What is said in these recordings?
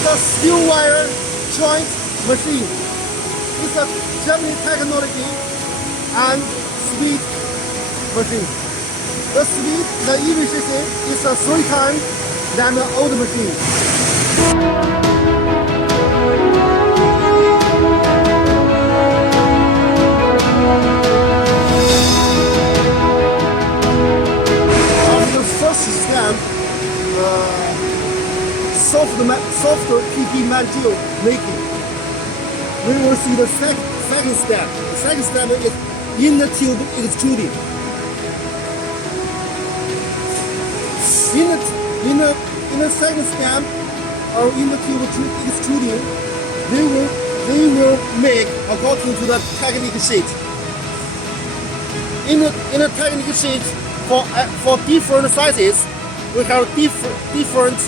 It's a steel wire joint machine. It's a Japanese technology and speed machine. The speed, the efficiency is 3 times than the old machine. Step, soft PP material making. We will see the second step. The second step is inner tube extruding. In the second step, or inner tube extruding, they will make according to the technical sheet. In the technical sheet, for different sizes, we have different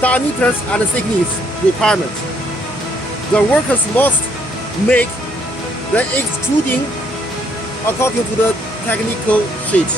diameters and thickness requirements. The workers must make the extruding according to the technical sheet.